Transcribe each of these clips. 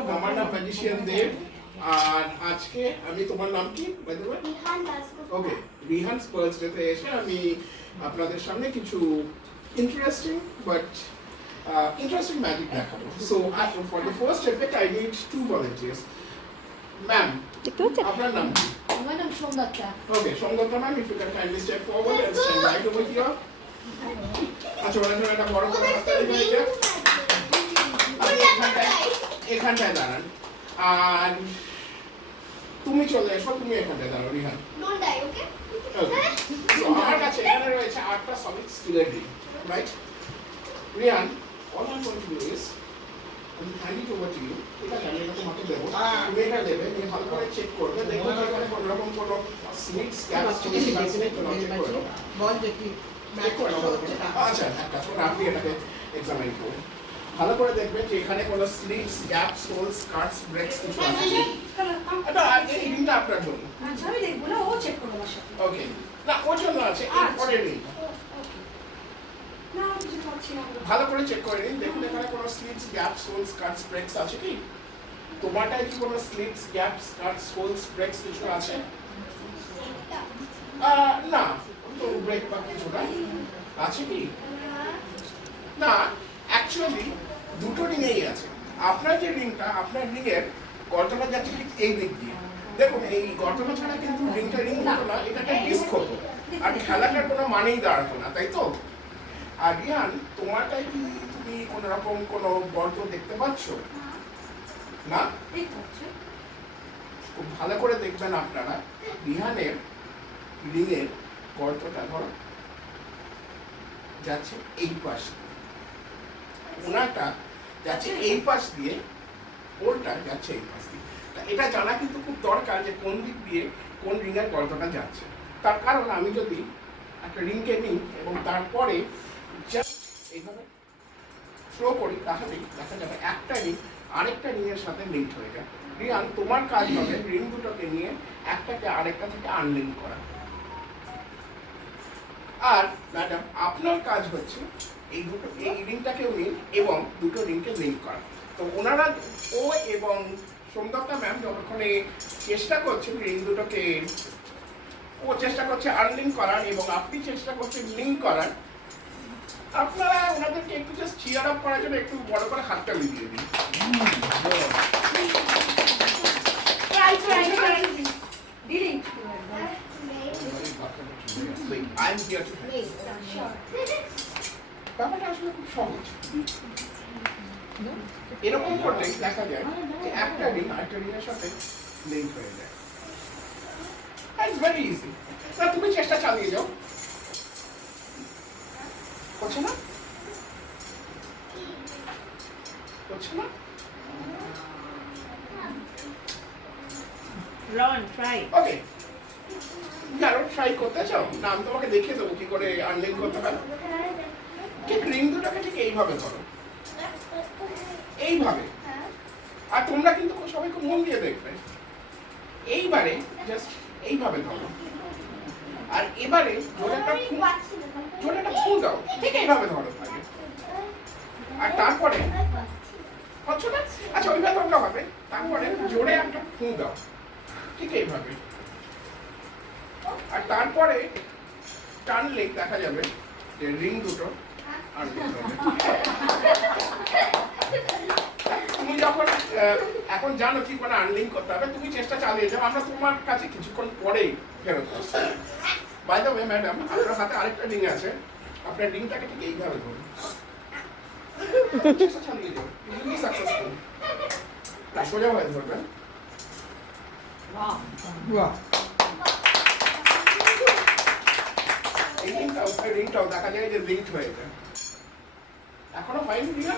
আমার নাম ম্যাজিশিয়ান দেব। আর আজকে আমি তোমার নাম কি? ওকে, রিহান স্পার্স ডেতে এসে আমি আপনাদের সামনে কিছু ইন্টারেস্টিং ম্যাজিক দেখাবো। So for the first effect I need 2 volunteers. Ma'am, আপনার নাম কি? আমার নাম Somdatta. Okay, Somdatta ma'am, if you can kindly step forward and stand right over here. আচ্ছা, ওনার জন্য একটা বড় করে হাততালি হয়ে যাক। এখানটায় দাঁড়ান। আর তুমি চলে এসো, তুমি এখানটায় দাঁড়াও রিহান। ওকে, সো আমার কাছে এখানে রয়েছে 8টা সলিড স্টিলের ring, right? Rihan, all I'm going to do is আমি hand it over to you. ঠিক আছে, আমি এটা তোমাকে দেবো, তুমি এটা দেবে, তুমি ভালো করে চেক করবে, দেখবে যে এখানে কোনো রকম কোনো স্লিট স্ক্যাপ আছে কিনা সেটা সিলেক্ট করে চেক করে নাও। বল দেখি চেক করে নাও। আচ্ছা, এক কাজ করুন, আপনি এটাকে এক্সামিন করুন, ভালো করে দেখবেন যে এখানে কোনো স্লিটস, গ্যাপস, হোলস, কাটস, ব্রেকস কিছু আছে কিনা। এটা এই রিংটা আপনার জন্য। আচ্ছা, আমি দেখবো না, ও চেক করবে আমার সাথে। ওকে, না ওর জন্য আছে, এই পরের রিং। না, আমি কিছু পাচ্ছি না। ভালো করে চেক করে নিন, দেখুন এখানে কোনো স্লিটস, গ্যাপস, হোলস, কাটস, ব্রেকস আছে কি? তোমারটায় কি কোনো স্লিটস, গ্যাপস, কাটস, হোলস, ব্রেকস কিছু আছে? না, তো ব্রেক বা কিছু না আছে কি? না, অ্যাকচুয়ালি দুটো রিংই আছে। আপনার যে রিংটা, আপনার রিংয়ের গর্তটা যাচ্ছে ঠিক এই দিক দিয়ে। দেখুন, এই গর্তটা ছাড়া কিন্তু রিংটা রিং হতো না, এটা একটা ডিস্ক হতো, আর খেলাটার কোনো মানেই দাঁড়াতো না, তাই তো? আর রিহান, তোমারটাই কি তুমি কোনো রকম কোনো গর্ত দেখতে পাচ্ছ না? খুব ভালো করে দেখবেন আপনারা, রিহানের রিংয়ের গর্তটা ধরো যাচ্ছে এই পাশ, ওনাটা যাচ্ছে এই পাশ দিয়ে, ওরটা যাচ্ছে এই পাশ দিয়ে। এটা জানা কিন্তু খুব দরকার যে কোন দিক দিয়ে কোন রিংয়ের গর্তটা যাচ্ছে। তার কারণ আমি যদি একটা রিংকে নিই এবং তারপরে জাস্ট এইভাবে থ্রো করি, তাহলেই দেখা যাবে একটা রিং আরেকটা রিংয়ের সাথে লিঙ্ক হয়ে যায়। রিয়ান, তোমার কাজ হবে রিং দুটোকে নিয়ে একটাকে আরেকটা থেকে আনলিঙ্ক করা। আর ম্যাডাম, আপনার কাজ হচ্ছে এই দুটো, এই রিংটাকেও নিন এবং দুটো রিংকে লিঙ্ক করা। তো ওনারা, ও এবং সোমদত্তা ম্যাম যতক্ষণে চেষ্টা করছেন রিং দুটোকে, ও চেষ্টা করছে আনলিঙ্ক করার এবং আপনি চেষ্টা করছেন লিঙ্ক করার, আপনারা ওনাদেরকে একটু জাস্ট চিয়ার আপ করার জন্য একটু বড় করে হাতটা মিলিয়ে দিন। I'm here to help. ব্যাপারটা আসলে খুব সহজ। এরকম করলে দেখা যায় যে একটা রিং আরেকটা রিংয়ের সাথে লিঙ্ক হয়ে যায়। It's very easy. না, তুমি চেষ্টা চালিয়ে যাও। হচ্ছে না? হচ্ছে না? রন ট্রাই। ওকে, আরো ট্রাই করতে চাও? না, আমি তোমাকে দেখিয়ে দেবো কি করে আনলিঙ্ক করতে পারো। ঠিক রিং দুটাকে ঠিক এইভাবে ধরো, এইভাবে। আর তোমরা কিন্তু সবাই খুব মন দিয়ে দেখবে। এইবারে জাস্ট এইভাবে ধরো, আর এবারে জোরে একটা ফু দাও, ঠিক এইভাবে ধরো থাকে। আর তারপরে হচ্ছে না? আচ্ছা, ওইভাবে ধরলে হবে। তারপরে জোরে একটা ফু দাও, ঠিক এইভাবে। আর তারপরে টানলে দেখা যাবে যে রিং দুটো আর তুমি যখন এখন জানো কি করে আনলিঙ্ক করতে হবে, তুমি চেষ্টা চালিয়ে যাও। আমরা তোমার কাছে কিছুক্ষণ পরেই ফেরত আসছি। বাই দ্য ওয়ে ম্যাডাম, আপনার হাতে আরেকটা রিং আছে, আপনার রিংটাকে ঠিক এইভাবে ধরুন, চেষ্টা চালিয়ে যাও, ইউ উইল বি সাকসেসফুল। সোজা হয়ে ধরবেন। বাহ, এই রিংটাও দেখা যায় যে লিঙ্কড হয়ে যায়। এখনো হয়নি রিয়া?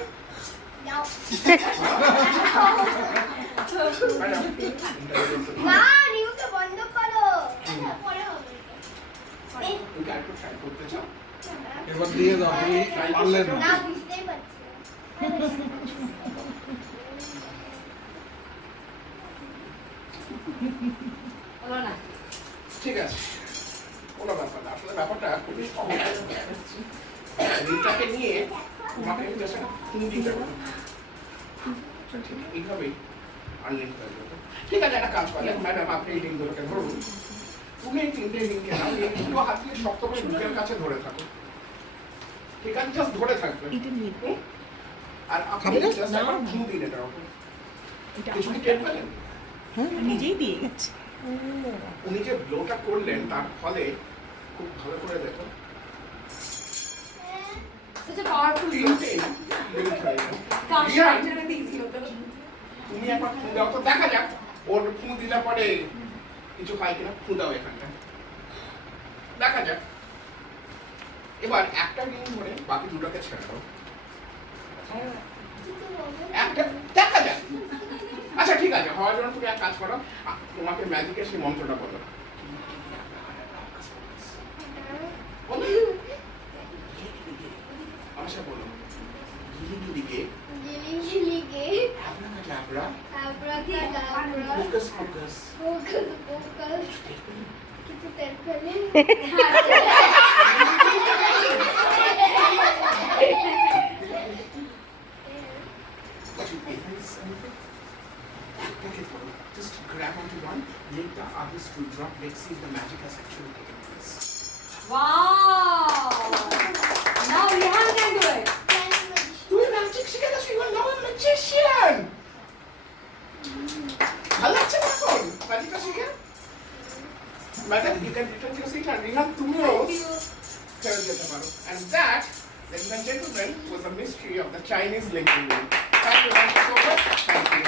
এবার দিয়ে দাও, তুমি পারলে না। ঠিক আছে, কোনো ব্যাপার না। আসলে ব্যাপারটা খুবই সহজ। রিংটাকে নিয়ে তোমাকে জাস্ট একটা ফোন দিতে হবে। কাজটা ঠিক এইভাবেই আনলিঙ্ক হয়ে যাবে। ঠিক আছে, একটা কাজ করেন ম্যাডাম, আপনি এই লিঙ্কগুলোকে ধরুন। তুমি এই তিনটে লিঙ্কে নাও, এই দুটো হাত দিয়ে শক্ত করে বুকের কাছে ধরে থাকো। ঠিক আছে, জাস্ট ধরে থাকবে। হুম? আর আপনি খাবে না? জাস্ট একবার ফু দিন এটার উপর। কিছু কি টের পেলেন? নিজেই দিয়ে গেছে। উনি যে ব্লোটা করলেন তার ফলে খুব ভালো করে দেখো Such a powerful তিনটে লিঙ্ক হয়ে গেল। Gosh, Riyan, I didn't think so. তুমি একবার ফু দাও তো, দেখা যাক ওর ফু দিলে পরে কিছু হয় কিনা। ফু দাও এখানটা, দেখা যাক। এবার একটা লিঙ্ক ধরে বাকি দুটোকে ছেড়ে দাও। একটা দেখা যাক। আচ্ছা ঠিক আছে, হওয়ার জন্য তুমি এক কাজ করো, তোমাকে ম্যাজিকের সেই মন্ত্রটা বলো। বলো। আচ্ছা বলো। গিলি গিলিগে, Gili-gili-ge, abracadabra, abracadabra, focus focus. focus, focus. কিছু টের পেলেন? Just grab onto one, make the others to drop. Let's see if the magic has actually taken place. Wow! Now Rihan can do it. তুমি magic শিখে গেছো, you are now a magician. ভালো লাগছে না এখন ম্যাজিকটা শিখে? Madam, you can return to your seat and Rihan তুমিও ফেরত যেতে পারো। And that, ladies and gentlemen, was the mystery of the Chinese linking room. Thank you so much. Thank you.